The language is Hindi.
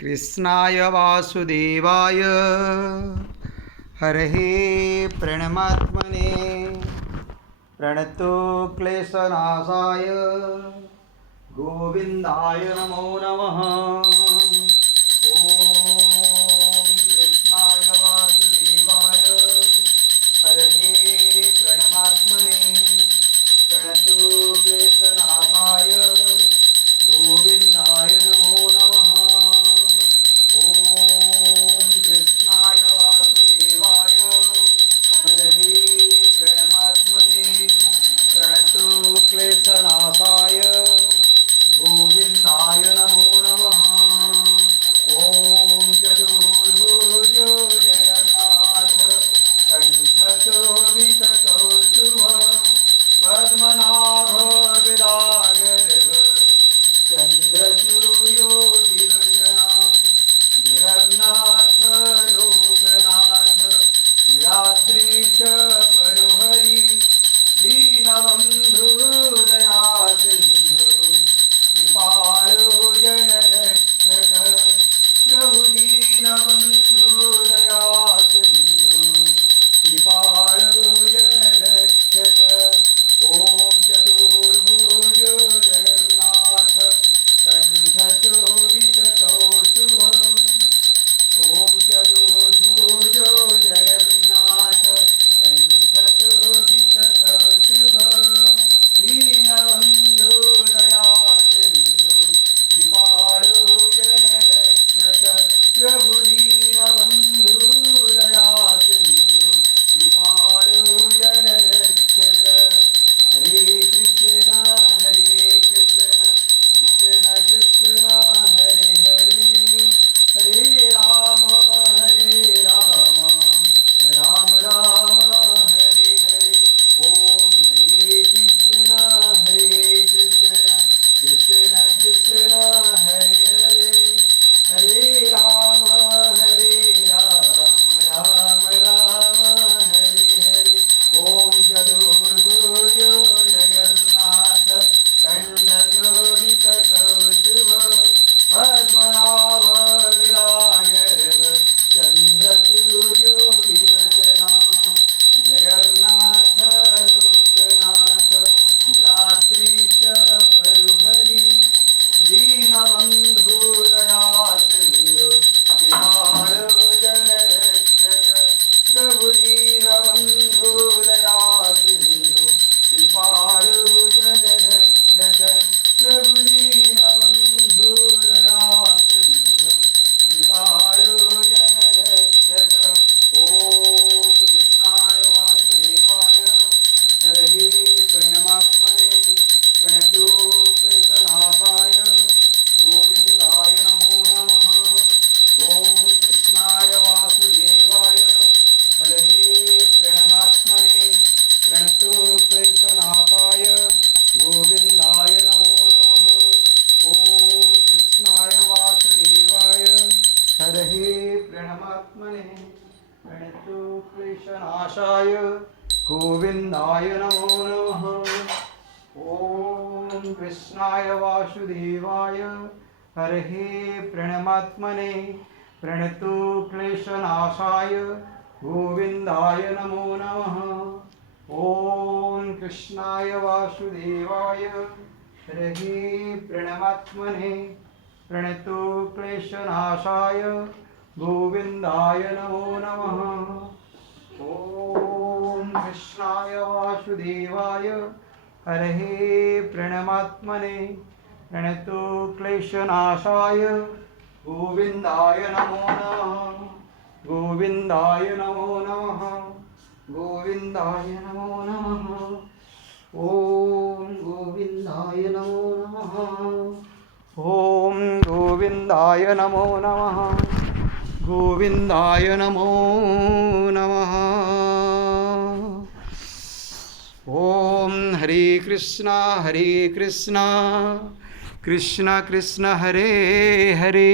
कृष्णाय वासुदेवाय हरये प्रणमात्मने प्रणतो क्लेशनाशाय गोविंदाय नमो नमः। ओम कृष्णाय वासुदेवाय हरये प्रणमात्मने प्रणतो क्लेशनाशाय गोविंदाय नमो नमः। ओम कृष्णाय वासुदेवाय हरये प्रणमात्मने प्रणतो क्लेशनाशाय गोविंदाय नमो नमः। ओम चतुर्भुज जगन्नाथ कंठशोभित कौस्तुभ पद्मनाभ विरागर्भ चंद्रसूर्योतिलोचना जगन्नाथ लोकनाथ निराद्रीश परुहरि दीनबंधु दया सिंधु कृपालो जनरक्षक प्रभु दीनबंधु दया सिंधु कृपालो जनरक्षक। ओम चतुर्भुज जगन्नाथ कंठशोभित कौस्तुभ ओम चतुर्भुज जगन्नाथ कंठशोभित कौस्तुभ दीनबंधु दया सिंधु कृपालो जनरक्षक प्रभु दीनबंधु दया सिंधु कृपालो जनरक्षक। हरे कृष्ण कृष्ण कृष्ण हरे हरे हरे राम राम राम हरे हरे। ओम हरे कृष्ण कृष्ण कृष्ण हरे हरे हरे राम राम राम हरे हरे। ओम चतुर्भुज जगन्नाथ कंठशोभित कौस्तुभ पद्मनाभ विरागर्भ चंद्रसूर्योतिलोचना जगन्नाथ लोकनाथ निराद्रीश परुहरि दीनबंधु दया सिंधु कृपालो जनरक्षक प्रभु दीनबंधु दया सिंधु कृपालो जनरक्षक प्रभु दीनबंधु दया सिंधु कृपालो जनरक्षक। ओम कृष्णाय वासुदेवाय हरये प्रणमात्मने प्रणतो क्लेशनाशाय गोविंदाय नमो नमः। ओम कृष्णाय वासुदेवाय हरये प्रणमात्मने प्रणतो क्लेशनाशाय गोविंदाय नमो नमः। ओम कृष्णाय वासुदेवाय हरये प्रणमात्मने प्रणतो क्लेशनाशाय गोविंदाय नमो नमः। ओम कृष्णाय वासुदेवाय हरये प्रणमात्मने प्रणतो क्लेशनाशाय गोविंदाय नमो नमः। ओम कृष्णाय वासुदेवाय हरये प्रणमात्मने प्रणतो क्लेशनाशाय गोविंदाय नमो नमः। ओम कृष्णाय वासुदेवाय हरये प्रणमात्मने प्रणतो क्लेशनाशाय गोविंदाय नमो नमः। गोविंदाय नमो नमः गोविंदाय नमो नमः। ओम गोविंदाय नमो नमः। ओम गोविंदाय नमो नमः गोविंदाय नमो नमः। ओम हरे कृष्ण कृष्ण कृष्ण हरे हरे